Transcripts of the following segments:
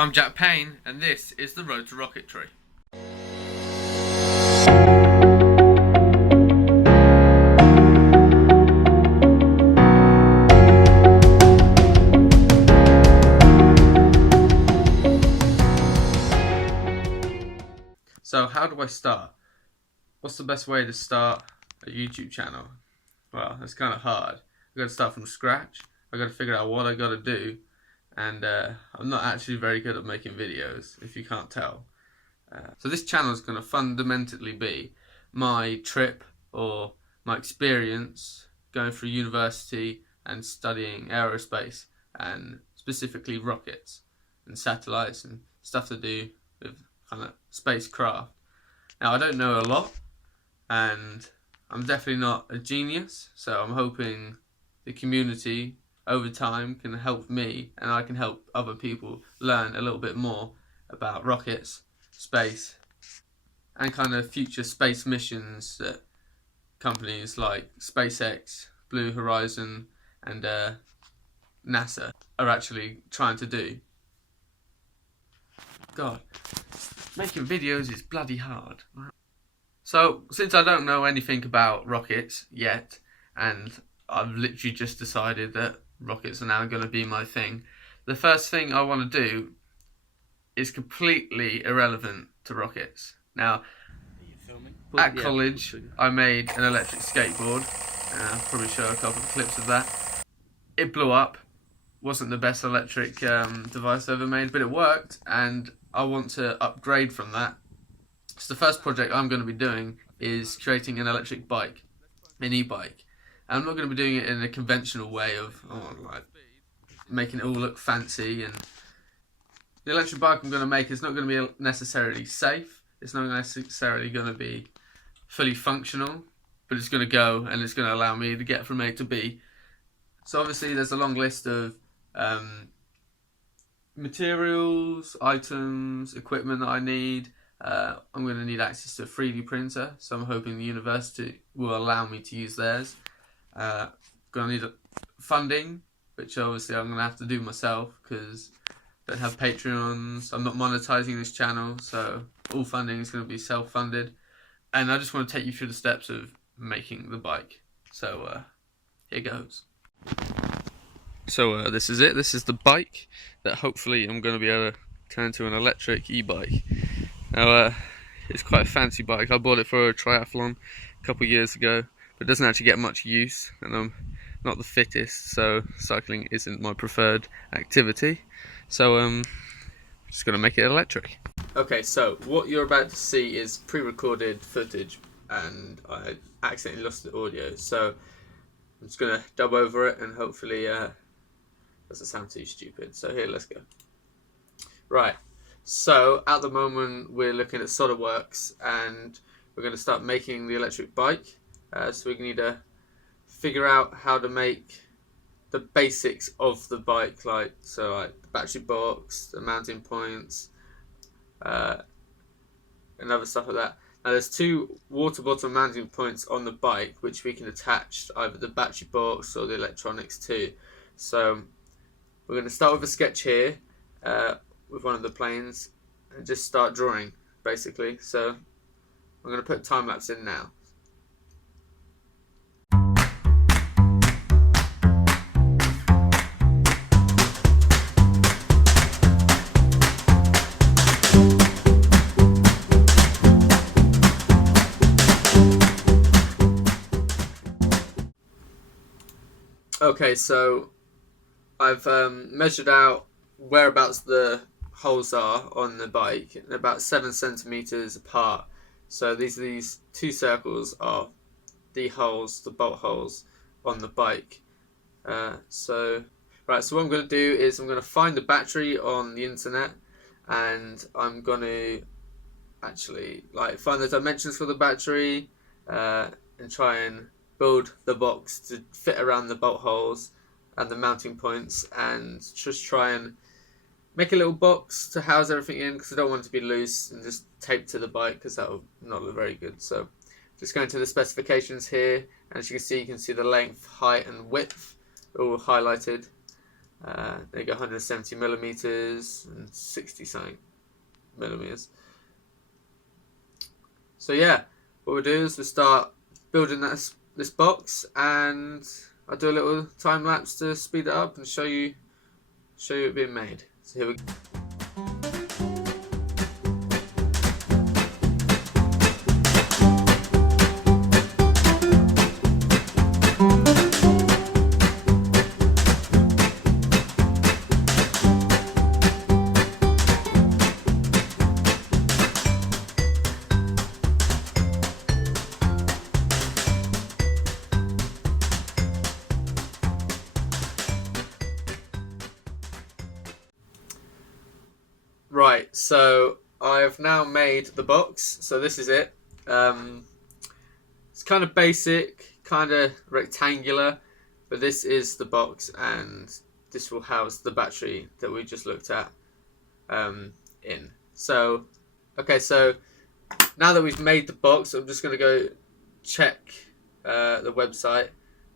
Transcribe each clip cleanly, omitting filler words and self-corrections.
I'm Jack Payne, and this is The Road to Rocketry. So how do I start? What's the best way to start a YouTube channel? Well, it's kind of hard. I've got to start from scratch. I've got to figure out what I got to do. And I'm not actually very good at making videos, if you can't tell. So this channel is going to fundamentally be my trip or my experience going through university and studying aerospace, and specifically rockets and satellites and stuff to do with kind of spacecraft. Now, I don't know a lot, and I'm definitely not a genius, so I'm hoping the community over time can help me, and I can help other people learn a little bit more about rockets, space, and kind of future space missions that companies like SpaceX, Blue Horizon, and NASA are actually trying to do. God, making videos is bloody hard. So, since I don't know anything about rockets yet, and I've literally just decided that rockets are now going to be my thing, the first thing I want to do is completely irrelevant to rockets. Now, at college, I made an electric skateboard. I'll probably show a couple of clips of that. It blew up. Wasn't the best electric device I ever made, but it worked, and I want to upgrade from that. So the first project I'm going to be doing is creating an electric bike, an e-bike. I'm not going to be doing it in a conventional way of like making it all look fancy. And the electric bike I'm going to make is not going to be necessarily safe. It's not necessarily going to be fully functional, but it's going to go and it's going to allow me to get from A to B. So obviously there's a long list of materials, items, equipment that I need. I'm going to need access to a 3D printer, so I'm hoping the university will allow me to use theirs. Going to need funding, which obviously I'm going to have to do myself because I don't have Patreons. I'm not monetizing this channel, so all funding is going to be self-funded. And I just want to take you through the steps of making the bike. So here goes. So this is it. This is the bike that hopefully I'm going to be able to turn into an electric e-bike. Now, it's quite a fancy bike. I bought it for a triathlon a couple of years ago, but it doesn't actually get much use, and I'm not the fittest, so cycling isn't my preferred activity. So I'm just going to make it electric. Okay, so what you're about to see is pre-recorded footage, and I accidentally lost the audio, so I'm just going to dub over it, and hopefully doesn't sound too stupid. So here, let's go. Right. So at the moment we're looking at SolidWorks, and we're going to start making the electric bike. So we need to figure out how to make the basics of the bike, like the battery box, the mounting points, and other stuff like that. Now there's two water bottle mounting points on the bike which we can attach to either the battery box or the electronics to. So we're going to start with a sketch here. With one of the planes and just start drawing basically. So I'm going to put time lapse in now. Okay, so I've measured out whereabouts the holes are on the bike, and about 7 centimeters apart. So these two circles are the holes, the bolt holes on the bike. So what I'm going to do is I'm going to find the battery on the internet, and I'm going to actually find the dimensions for the battery and try and build the box to fit around the bolt holes and the mounting points, and just try and make a little box to house everything in, because I don't want it to be loose and just taped to the bike, because that will not look very good. So just going to the specifications here, and as you can see the length, height and width all highlighted. They go 170 millimeters and 60 something millimeters. So yeah, what we'll do is we'll start building this box, and I'll do a little time lapse to speed it up and show you it being made. So here we go. Right, so I've now made the box. So this is it. It's kind of basic, kind of rectangular, but this is the box, and this will house the battery that we just looked at in. So, okay, so now that we've made the box, I'm just going to go check the website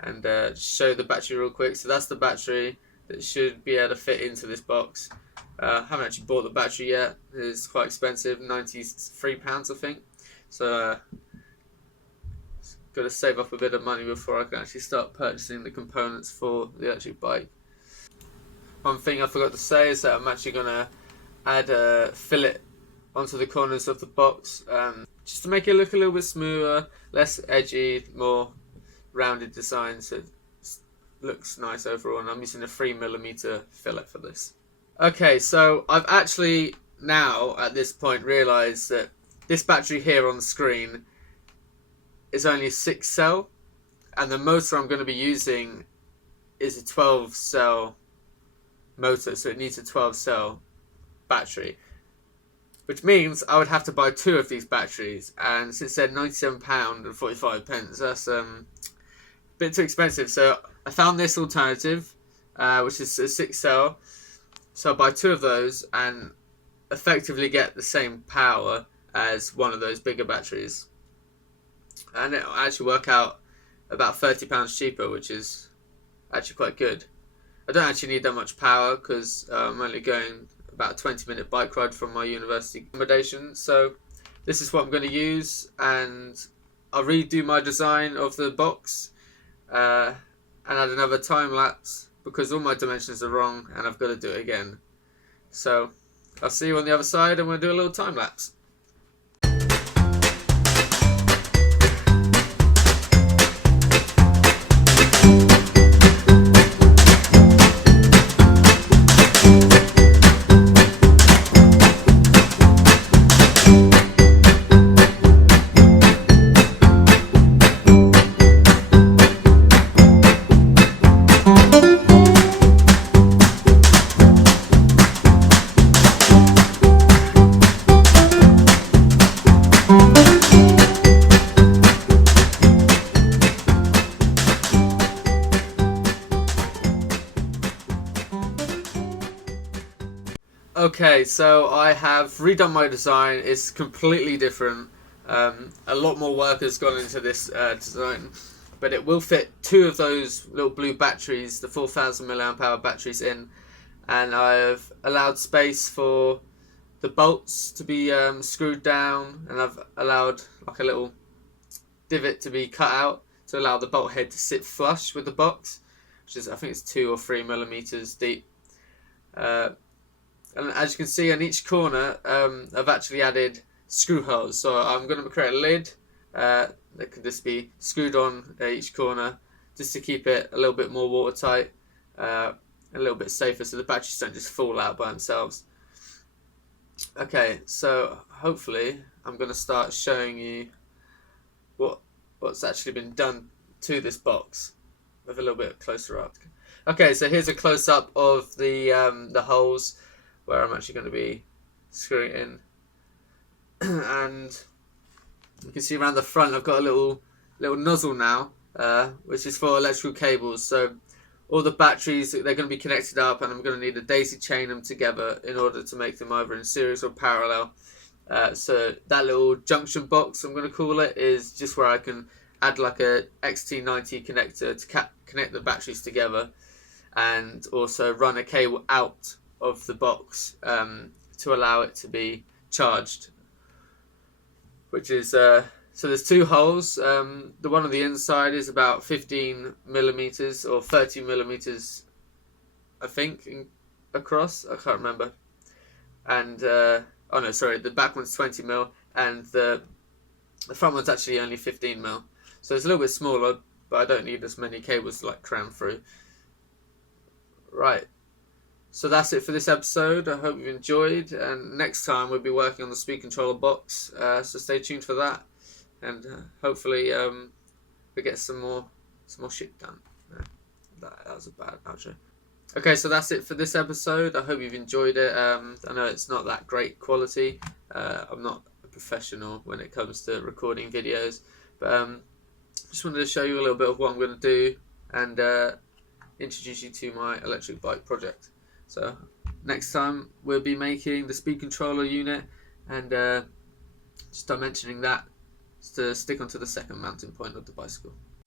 and show the battery real quick. So that's the battery that should be able to fit into this box. Haven't actually bought the battery yet. It's quite expensive, £93 I think. So got to save up a bit of money before I can actually start purchasing the components for the electric bike. One thing I forgot to say is that I'm actually going to add a fillet onto the corners of the box, just to make it look a little bit smoother, less edgy, more rounded design, so it looks nice overall. And I'm using a 3mm fillet for this. Okay, so I've actually now at this point realised that this battery here on the screen is only a 6 cell, and the motor I'm going to be using is a 12 cell motor, so it needs a 12 cell battery, which means I would have to buy 2 of these batteries, and since they're £97 and 45 pence, that's a bit too expensive. So I found this alternative, which is a 6 cell. So I'll buy 2 of those and effectively get the same power as one of those bigger batteries. And it'll actually work out about £30 cheaper, which is actually quite good. I don't actually need that much power because I'm only going about a 20-minute bike ride from my university accommodation. So this is what I'm going to use, and I'll redo my design of the box and add another time lapse, because all my dimensions are wrong and I've got to do it again. So I'll see you on the other side, and we'll do a little time lapse. Okay, so I have redone my design. It's completely different. A lot more work has gone into this design, but it will fit 2 of those little blue batteries, the 4000 mAh batteries in, and I've allowed space for the bolts to be screwed down, and I've allowed like a little divot to be cut out to allow the bolt head to sit flush with the box, which is, I think it's 2 or 3 millimeters deep. And as you can see on each corner, I've actually added screw holes. So I'm going to create a lid that can just be screwed on each corner, just to keep it a little bit more watertight, a little bit safer, so the batteries don't just fall out by themselves. Okay, so hopefully I'm going to start showing you what's actually been done to this box with a little bit closer up. Okay, so here's a close-up of the holes where I'm actually going to be screwing it in. And you can see around the front I've got a little nozzle now, which is for electrical cables. So all the batteries, they're going to be connected up, and I'm going to need to daisy chain them together in order to make them either in series or parallel. So that little junction box, I'm going to call it, is just where I can add like a XT90 connector to connect the batteries together. and also run a cable out of the box to allow it to be charged, which is so there's two holes. The one on the inside is about 15 millimeters or 30 millimeters, I think, across. I can't remember. And oh no, sorry, the back one's 20 mil, and the front one's actually only 15 mil. So it's a little bit smaller, but I don't need as many cables to like cram through. Right. So that's it for this episode. I hope you enjoyed, and next time we'll be working on the speed controller box. So stay tuned for that, and hopefully we get some more shit done. That was a bad outro. Okay, so that's it for this episode. I hope you've enjoyed it. I know it's not that great quality. I'm not a professional when it comes to recording videos, but just wanted to show you a little bit of what I'm going to do and introduce you to my electric bike project. So next time we'll be making the speed controller unit and just dimensioning that to stick onto the second mounting point of the bicycle.